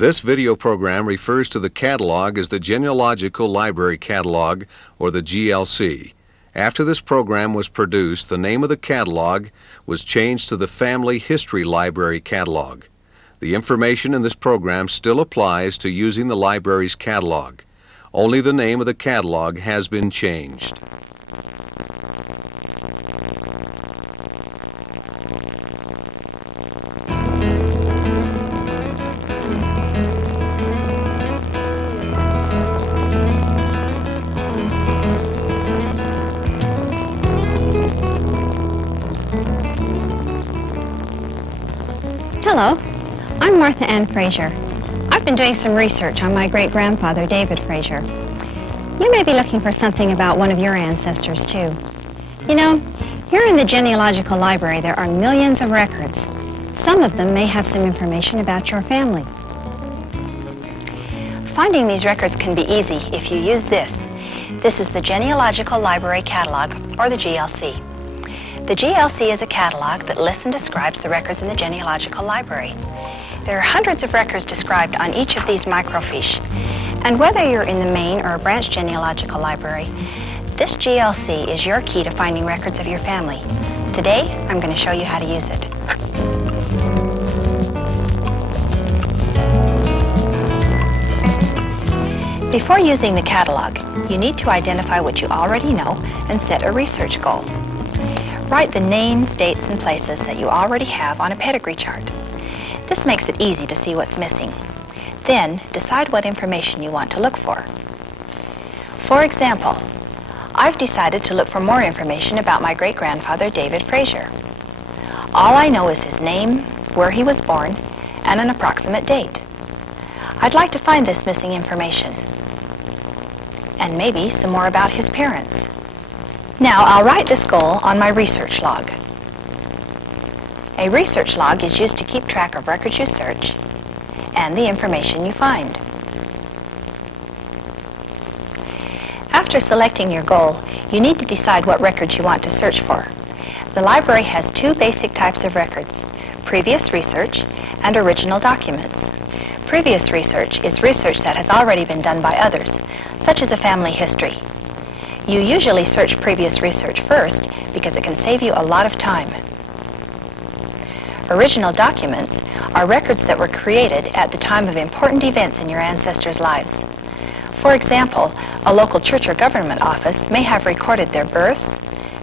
This video program refers to the catalog as the Genealogical Library Catalog, or the GLC. After this program was produced, the name of the catalog was changed to the Family History Library Catalog. The information in this program still applies to using the library's catalog. Only the name of the catalog has been changed. Hello, I'm Martha Ann Fraser. I've been doing some research on my great-grandfather, David Fraser. You may be looking for something about one of your ancestors, too. You know, here in the Genealogical Library there are millions of records. Some of them may have some information about your family. Finding these records can be easy if you use this. This is the Genealogical Library Catalog, or the GLC. The GLC is a catalog that lists and describes the records in the Genealogical Library. There are hundreds of records described on each of these microfiche. And whether you're in the main or a branch genealogical library, this GLC is your key to finding records of your family. Today, I'm going to show you how to use it. Before using the catalog, you need to identify what you already know and set a research goal. Write the names, dates, and places that you already have on a pedigree chart. This makes it easy to see what's missing. Then, decide what information you want to look for. For example, I've decided to look for more information about my great-grandfather, David Fraser. All I know is his name, where he was born, and an approximate date. I'd like to find this missing information, and maybe some more about his parents. Now, I'll write this goal on my research log. A research log is used to keep track of records you search and the information you find. After selecting your goal, you need to decide what records you want to search for. The library has two basic types of records: previous research and original documents. Previous research is research that has already been done by others, such as a family history. You usually search previous research first because it can save you a lot of time. Original documents are records that were created at the time of important events in your ancestors' lives. For example, a local church or government office may have recorded their births,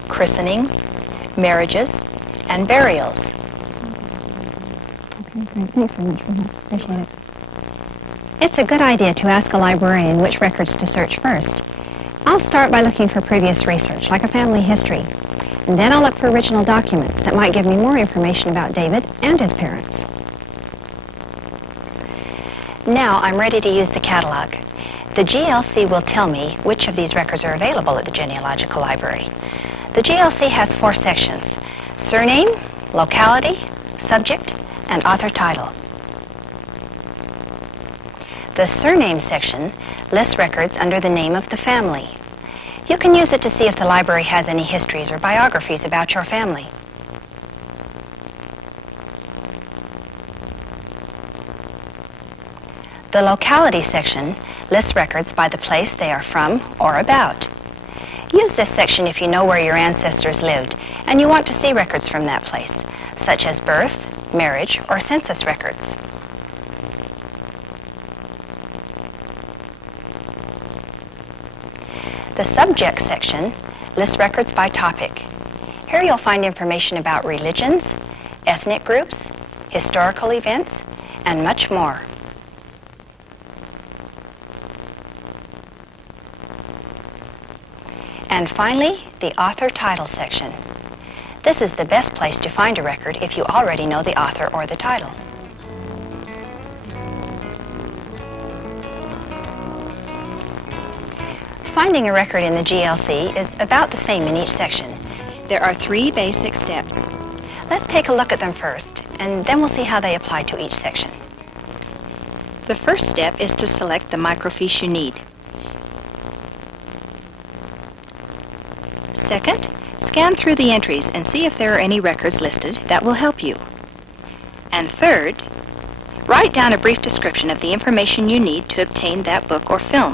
christenings, marriages, and burials. Okay, great. Thanks very much for that. Appreciate it. It's a good idea to ask a librarian which records to search first. I'll start by looking for previous research, like a family history. And then I'll look for original documents that might give me more information about David and his parents. Now I'm ready to use the catalog. The GLC will tell me which of these records are available at the Genealogical Library. The GLC has 4 sections: surname, locality, subject, and author title. The surname section lists records under the name of the family. You can use it to see if the library has any histories or biographies about your family. The locality section lists records by the place they are from or about. Use this section if you know where your ancestors lived and you want to see records from that place, such as birth, marriage, or census records. The subject section lists records by topic. Here you'll find information about religions, ethnic groups, historical events, and much more. And finally, the author title section. This is the best place to find a record if you already know the author or the title. Finding a record in the GLC is about the same in each section. There are 3 basic steps. Let's take a look at them first, and then we'll see how they apply to each section. The first step is to select the microfiche you need. Second, scan through the entries and see if there are any records listed that will help you. And third, Write down a brief description of the information you need to obtain that book or film.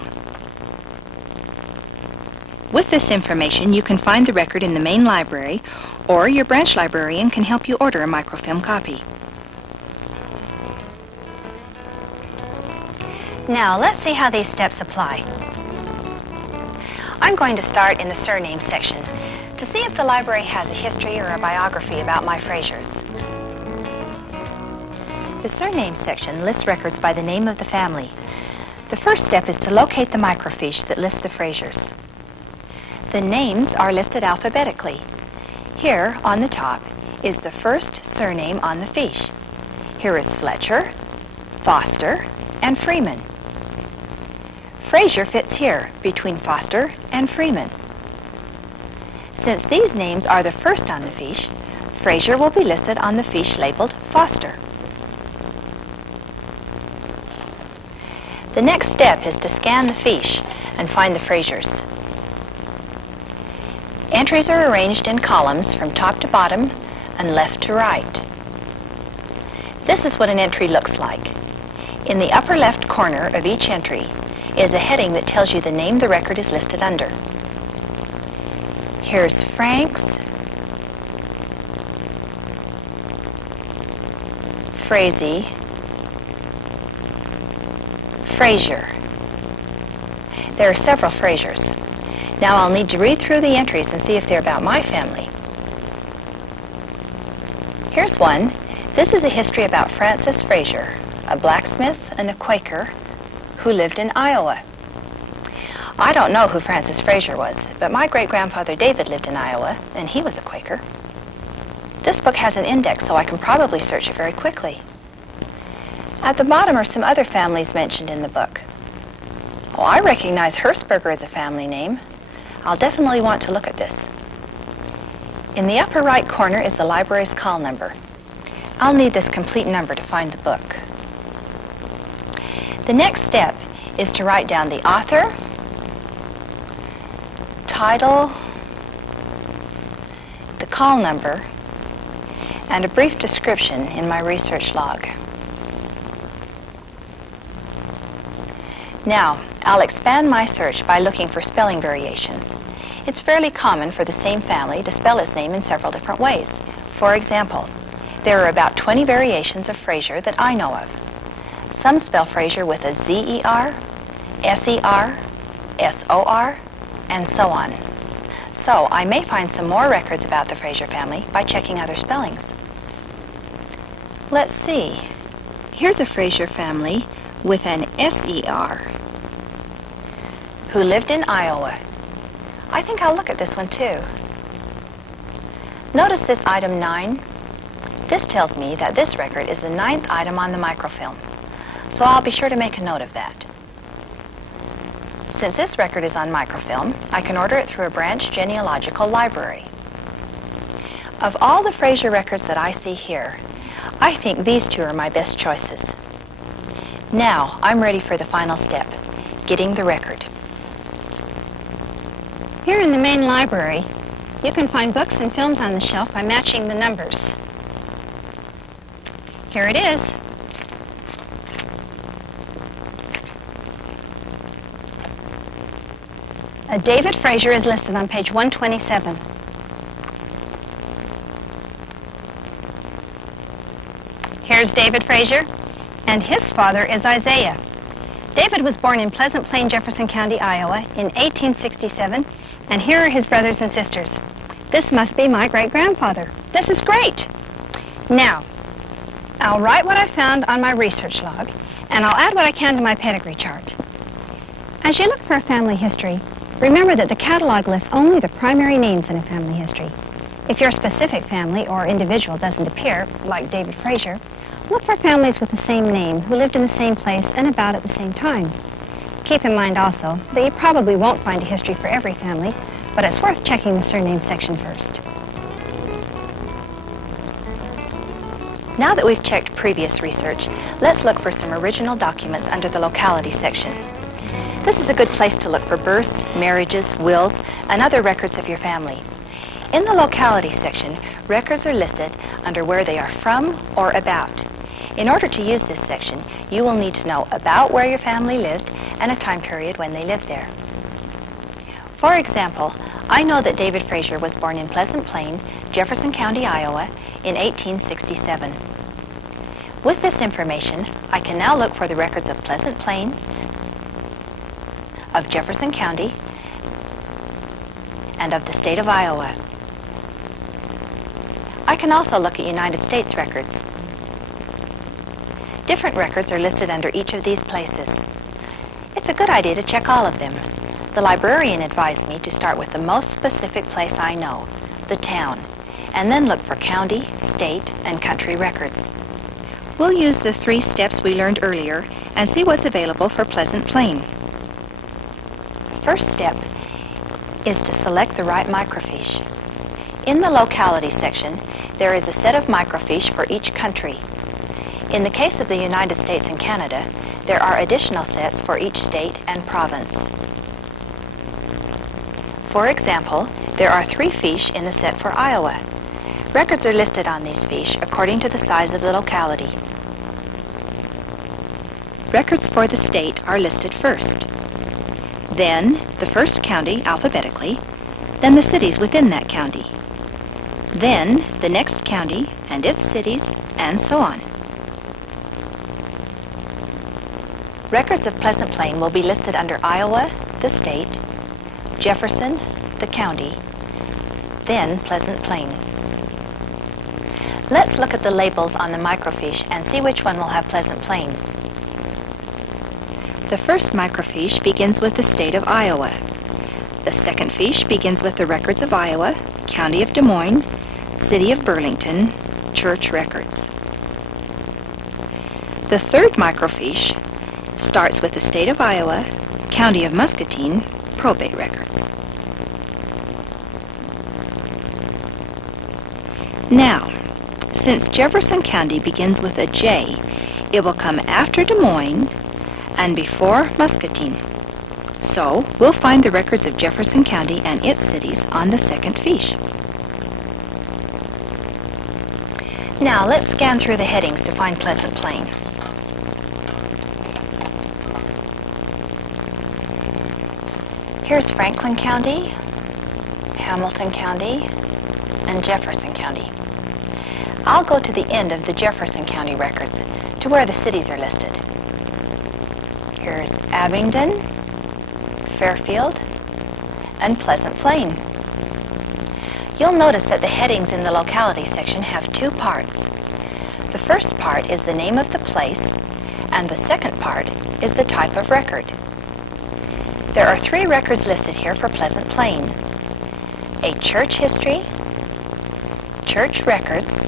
With this information, you can find the record in the main library, or your branch librarian can help you order a microfilm copy. Now, let's see how these steps apply. I'm going to start in the surname section to see if the library has a history or a biography about my Frasers. The surname section lists records by the name of the family. The first step is to locate the microfiche that lists the Frasers. The names are listed alphabetically. Here, on the top, is the first surname on the fiche. Here is Fletcher, Foster, and Freeman. Fraser fits here, between Foster and Freeman. Since these names are the first on the fiche, Fraser will be listed on the fiche labeled Foster. The next step is to scan the fiche and find the Frasers. Entries are arranged in columns from top to bottom and left to right. This is what an entry looks like. In the upper left corner of each entry is a heading that tells you the name the record is listed under. Here's Frank's, Frazee, Fraser. There are several Frasers. Now I'll need to read through the entries and see if they're about my family. Here's one. This is a history about Francis Fraser, a blacksmith and a Quaker who lived in Iowa. I don't know who Francis Fraser was, but my great-grandfather David lived in Iowa, and he was a Quaker. This book has an index, so I can probably search it very quickly. At the bottom are some other families mentioned in the book. Oh, I recognize Hersberger as a family name. I'll definitely want to look at this. In the upper right corner is the library's call number. I'll need this complete number to find the book. The next step is to write down the author, title, the call number, and a brief description in my research log. Now, I'll expand my search by looking for spelling variations. It's fairly common for the same family to spell its name in several different ways. For example, there are about 20 variations of Fraser that I know of. Some spell Fraser with a Z-E-R, S-E-R, S-O-R, and so on. So I may find some more records about the Fraser family by checking other spellings. Let's see. Here's a Fraser family with an S-E-R who lived in Iowa. I think I'll look at this one too. Notice this item 9. This tells me that this record is the 9th item on the microfilm, so I'll be sure to make a note of that. Since this record is on microfilm, I can order it through a branch genealogical library. Of all the Fraser records that I see here, I think these two are my best choices. Now, I'm ready for the final step, getting the record. Here in the main library, you can find books and films on the shelf by matching the numbers. Here it is. A David Fraser is listed on page 127. Here's David Fraser, and his father is Isaiah. David was born in Pleasant Plain, Jefferson County, Iowa in 1867, and here are his brothers and sisters. This must be my great-grandfather. This is great! Now, I'll write what I found on my research log, and I'll add what I can to my pedigree chart. As you look for a family history, remember that the catalog lists only the primary names in a family history. If your specific family or individual doesn't appear, like David Fraser, look for families with the same name who lived in the same place and about at the same time. Keep in mind also that you probably won't find a history for every family, but it's worth checking the surname section first. Now that we've checked previous research, let's look for some original documents under the locality section. This is a good place to look for births, marriages, wills, and other records of your family. In the locality section, records are listed under where they are from or about. In order to use this section, you will need to know about where your family lived and a time period when they lived there. For example, I know that David Frazier was born in Pleasant Plain, Jefferson County, Iowa, in 1867. With this information, I can now look for the records of Pleasant Plain, of Jefferson County, and of the state of Iowa. I can also look at United States records. Different records are listed under each of these places. It's a good idea to check all of them. The librarian advised me to start with the most specific place I know, the town, and then look for county, state, and country records. We'll use the 3 steps we learned earlier and see what's available for Pleasant Plain. The first step is to select the right microfiche. In the locality section, there is a set of microfiche for each country. In the case of the United States and Canada, there are additional sets for each state and province. For example, there are 3 fiche in the set for Iowa. Records are listed on these fiche according to the size of the locality. Records for the state are listed first. Then, the first county alphabetically, then the cities within that county. Then, the next county and its cities, and so on. Records of Pleasant Plain will be listed under Iowa, the state, Jefferson, the county, then Pleasant Plain. Let's look at the labels on the microfiche and see which one will have Pleasant Plain. The first microfiche begins with the state of Iowa. The second fiche begins with the records of Iowa, county of Des Moines, city of Burlington, church records. The third microfiche starts with the state of Iowa, county of Muscatine, probate records. Now, since Jefferson County begins with a J, it will come after Des Moines and before Muscatine. So, we'll find the records of Jefferson County and its cities on the second fiche. Now, let's scan through the headings to find Pleasant Plain. Here's Franklin County, Hamilton County, and Jefferson County. I'll go to the end of the Jefferson County records to where the cities are listed. Here's Abingdon, Fairfield, and Pleasant Plain. You'll notice that the headings in the locality section have 2 parts. The first part is the name of the place, and the second part is the type of record. There are 3 records listed here for Pleasant Plain: a church history, church records,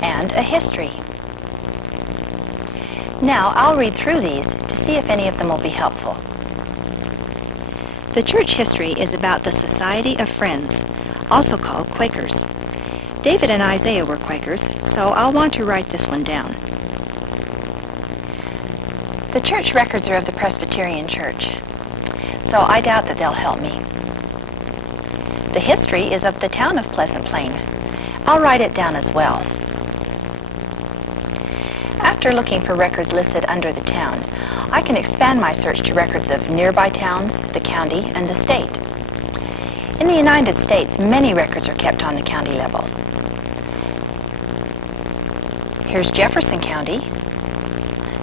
and a history. Now I'll read through these to see if any of them will be helpful. The church history is about the Society of Friends, also called Quakers. David and Isaiah were Quakers, so I'll want to write this one down. The church records are of the Presbyterian Church, so I doubt that they'll help me. The history is of the town of Pleasant Plain. I'll write it down as well. After looking for records listed under the town, I can expand my search to records of nearby towns, the county, and the state. In the United States, many records are kept on the county level. Here's Jefferson County.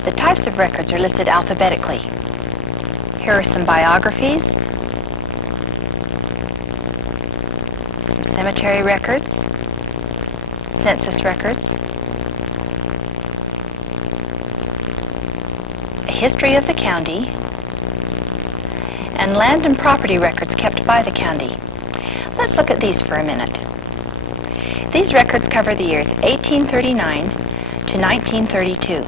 The types of records are listed alphabetically. Here are some biographies, some cemetery records, census records, a history of the county, and land and property records kept by the county. Let's look at these for a minute. These records cover the years 1839 to 1932.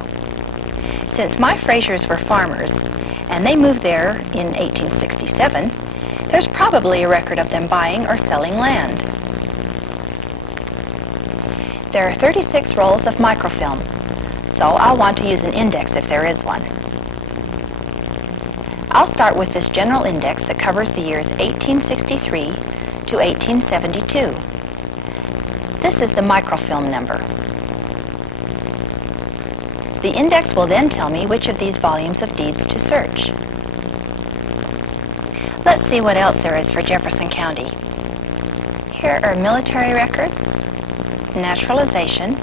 Since my Fraziers were farmers, and they moved there in 1867, there's probably a record of them buying or selling land. There are 36 rolls of microfilm, so I'll want to use an index if there is one. I'll start with this general index that covers the years 1863 to 1872. This is the microfilm number. The index will then tell me which of these volumes of deeds to search. Let's see what else there is for Jefferson County. Here are military records, naturalization,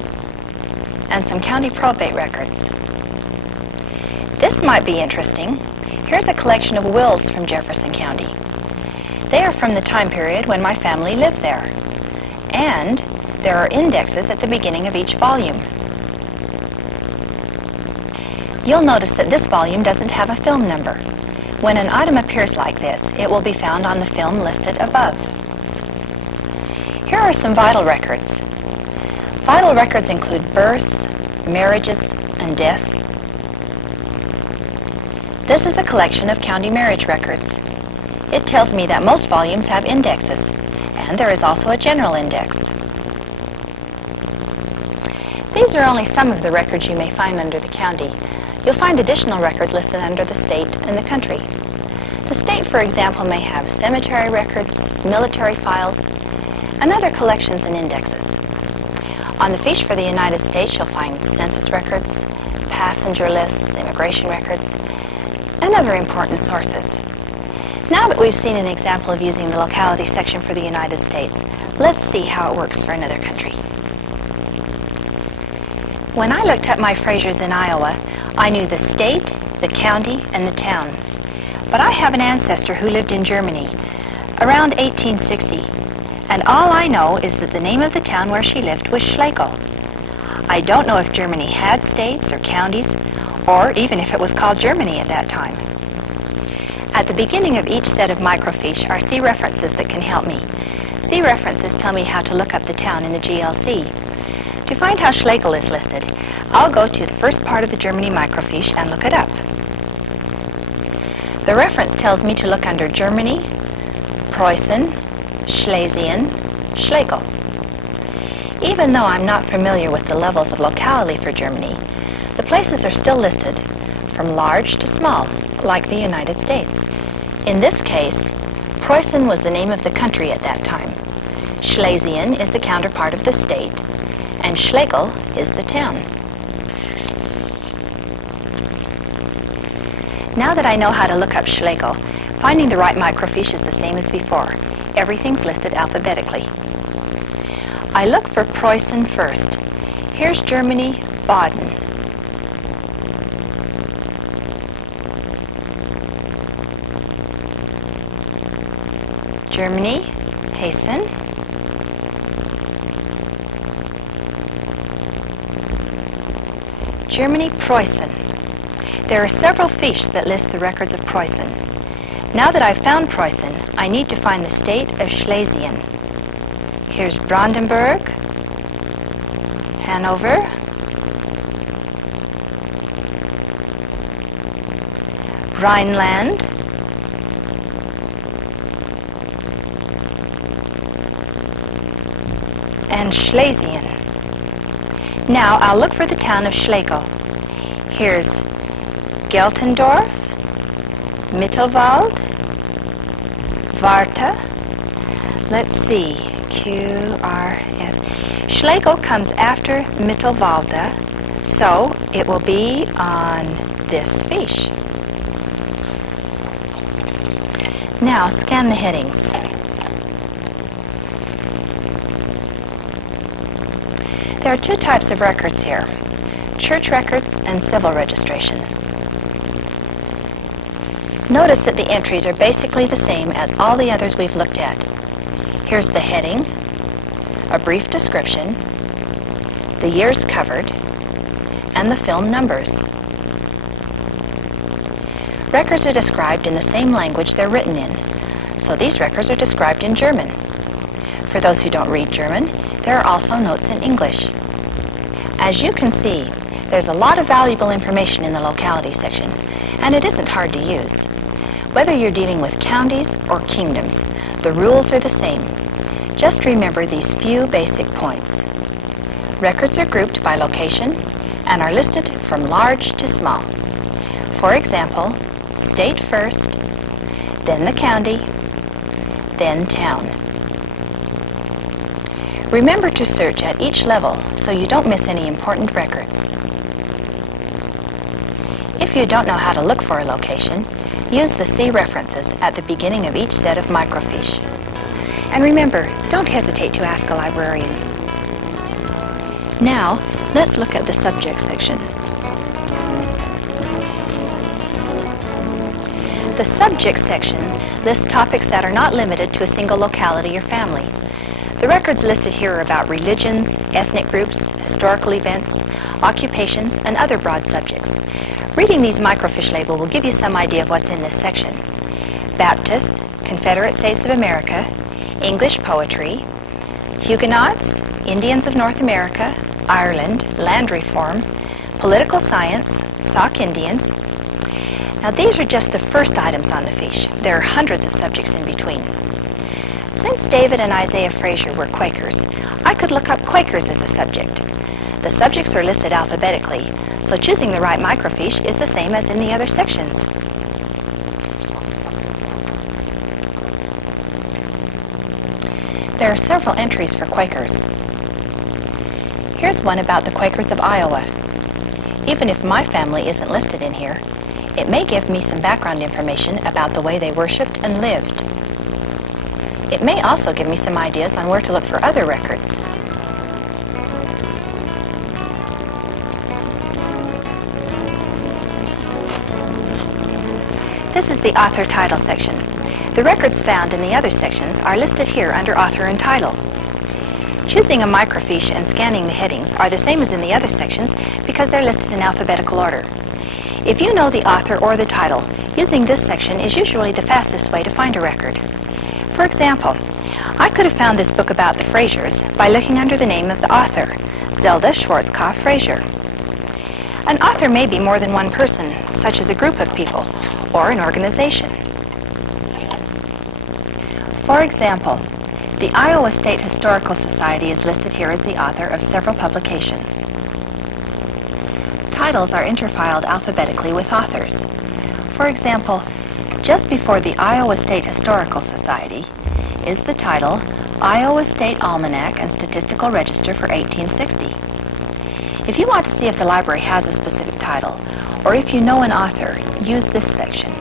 and some county probate records. This might be interesting. Here's a collection of wills from Jefferson County. They are from the time period when my family lived there. And there are indexes at the beginning of each volume. You'll notice that this volume doesn't have a film number. When an item appears like this, it will be found on the film listed above. Here are some vital records. Vital records include births, marriages, and deaths. This is a collection of county marriage records. It tells me that most volumes have indexes, and there is also a general index. These are only some of the records you may find under the county. You'll find additional records listed under the state and the country. The state, for example, may have cemetery records, military files, and other collections and indexes. On the fiche for the United States, you'll find census records, passenger lists, immigration records, and other important sources. Now that we've seen an example of using the locality section for the United States, let's see how it works for another country. When I looked up my Frasers in Iowa, I knew the state, the county, and the town. But I have an ancestor who lived in Germany around 1860, and all I know is that the name of the town where she lived was Schlegel. I don't know if Germany had states or counties, or even if it was called Germany at that time. At the beginning of each set of microfiche are C references that can help me. C references tell me how to look up the town in the GLC. To find how Schlegel is listed, I'll go to the first part of the Germany microfiche and look it up. The reference tells me to look under Germany, Preußen, Schlesien, Schlegel. Even though I'm not familiar with the levels of locality for Germany, the places are still listed from large to small, like the United States. In this case, Preußen was the name of the country at that time. Schlesien is the counterpart of the state, and Schlegel is the town. Now that I know how to look up Schlegel, finding the right microfiche is the same as before. Everything's listed alphabetically. I look for Preußen first. Here's Germany, Baden. Germany, Hessen. Germany, Preußen. There are several fiches that list the records of Preußen. Now that I've found Preußen, I need to find the state of Schlesien. Here's Brandenburg, Hanover, Rhineland, and Schlesien. Now I'll look for the town of Schlegel. Here's Geltendorf, Mittelwald, Warta. Let's see, QRS. Schlegel comes after Mittelwalde, so it will be on this fiche. Now scan the headings. There are two types of records here, church records and civil registration. Notice that the entries are basically the same as all the others we've looked at. Here's the heading, a brief description, the years covered, and the film numbers. Records are described in the same language they're written in, so these records are described in German. For those who don't read German, there are also notes in English. As you can see, there's a lot of valuable information in the locality section, and it isn't hard to use. Whether you're dealing with counties or kingdoms, the rules are the same. Just remember these few basic points. Records are grouped by location and are listed from large to small. For example, state first, then the county, then town. Remember to search at each level so you don't miss any important records. if you don't know how to look for a location, use the C references at the beginning of each set of microfiche. And remember, don't hesitate to ask a librarian. Now, let's look at the subject section. The subject section lists topics that are not limited to a single locality or family. The records listed here are about religions, ethnic groups, historical events, occupations, and other broad subjects. Reading these microfiche labels will give you some idea of what's in this section. Baptists, Confederate States of America, English poetry, Huguenots, Indians of North America, Ireland, land reform, political science, Sauk Indians. Now these are just the first items on the fiche. There are hundreds of subjects in between. Since David and Isaiah Fraser were Quakers, I could look up Quakers as a subject. The subjects are listed alphabetically, so choosing the right microfiche is the same as in the other sections. There are several entries for Quakers. Here's one about the Quakers of Iowa. Even if my family isn't listed in here, it may give me some background information about the way they worshipped and lived. It may also give me some ideas on where to look for other records. This is the author title section. The records found in the other sections are listed here under author and title. Choosing a microfiche and scanning the headings are the same as in the other sections because they're listed in alphabetical order. If you know the author or the title, using this section is usually the fastest way to find a record. For example, I could have found this book about the Frasers by looking under the name of the author, Zelda Schwarzkopf Fraser. An author may be more than one person, such as a group of people, or an organization. For example, the Iowa State Historical Society is listed here as the author of several publications. Titles are interfiled alphabetically with authors. For example, just before the Iowa State Historical Society is the title Iowa State Almanac and Statistical Register for 1860. If you want to see if the library has a specific title, or if you know an author, use this section.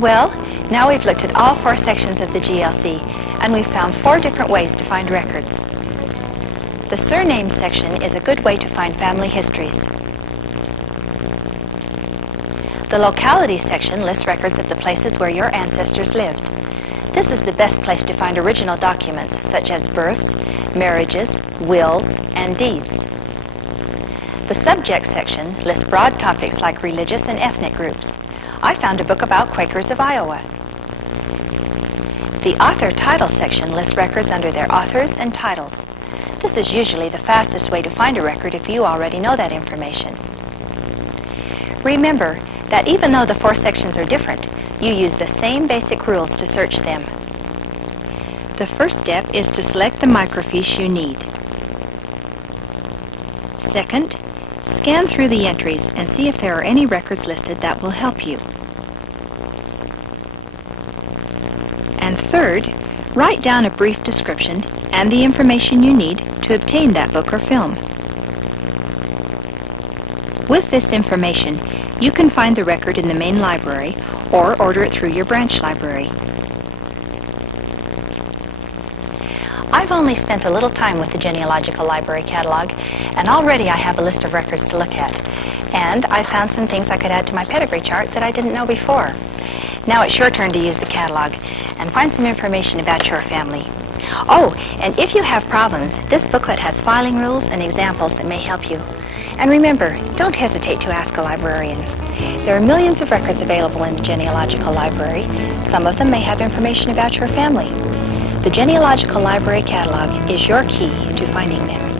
Well, now we've looked at all 4 sections of the GLC, and we've found 4 different ways to find records. The surname section is a good way to find family histories. The locality section lists records of the places where your ancestors lived. This is the best place to find original documents such as births, marriages, wills, and deeds. The subject section lists broad topics like religious and ethnic groups. I found a book about Quakers of Iowa. The author title section lists records under their authors and titles. This is usually the fastest way to find a record if you already know that information. Remember that even though the 4 sections are different, you use the same basic rules to search them. The first step is to select the microfiche you need. Second, scan through the entries and see if there are any records listed that will help you. And third, write down a brief description and the information you need to obtain that book or film. With this information, you can find the record in the main library or order it through your branch library. I've only spent a little time with the Genealogical Library Catalog, and already I have a list of records to look at. And I found some things I could add to my pedigree chart that I didn't know before. Now it's your turn to use the catalog and find some information about your family. Oh, and if you have problems, this booklet has filing rules and examples that may help you. And remember, don't hesitate to ask a librarian. There are millions of records available in the Genealogical Library. Some of them may have information about your family. The Genealogical Library Catalog is your key to finding them.